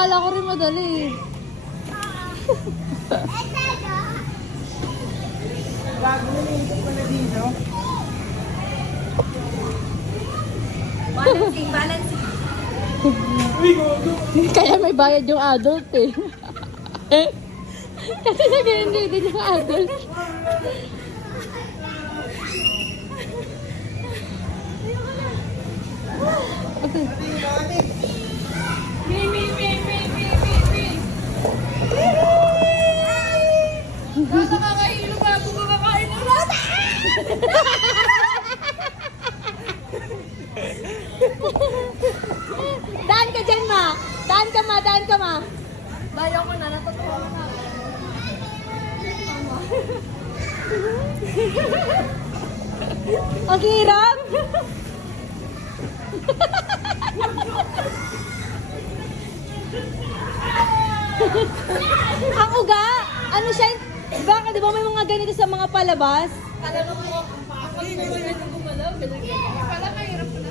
akala ko rin madali. Bago na nito pala dito. Balancing, balancing. Kaya may bayad yung adult eh. Kasi nag-enjoy din yung adult. Okay. Nakakahilo bago makakain ng rata! Daan ka dyan, ma. Daan ka, ma. Daan ka, ma. Bayo ko na, natutuwa na. Ang hirap. Ang uga, ano siya, baka di ba may mga ganito sa mga palabas? Alam mo, ako hindi ko na gumalaw. Pala mahirap na.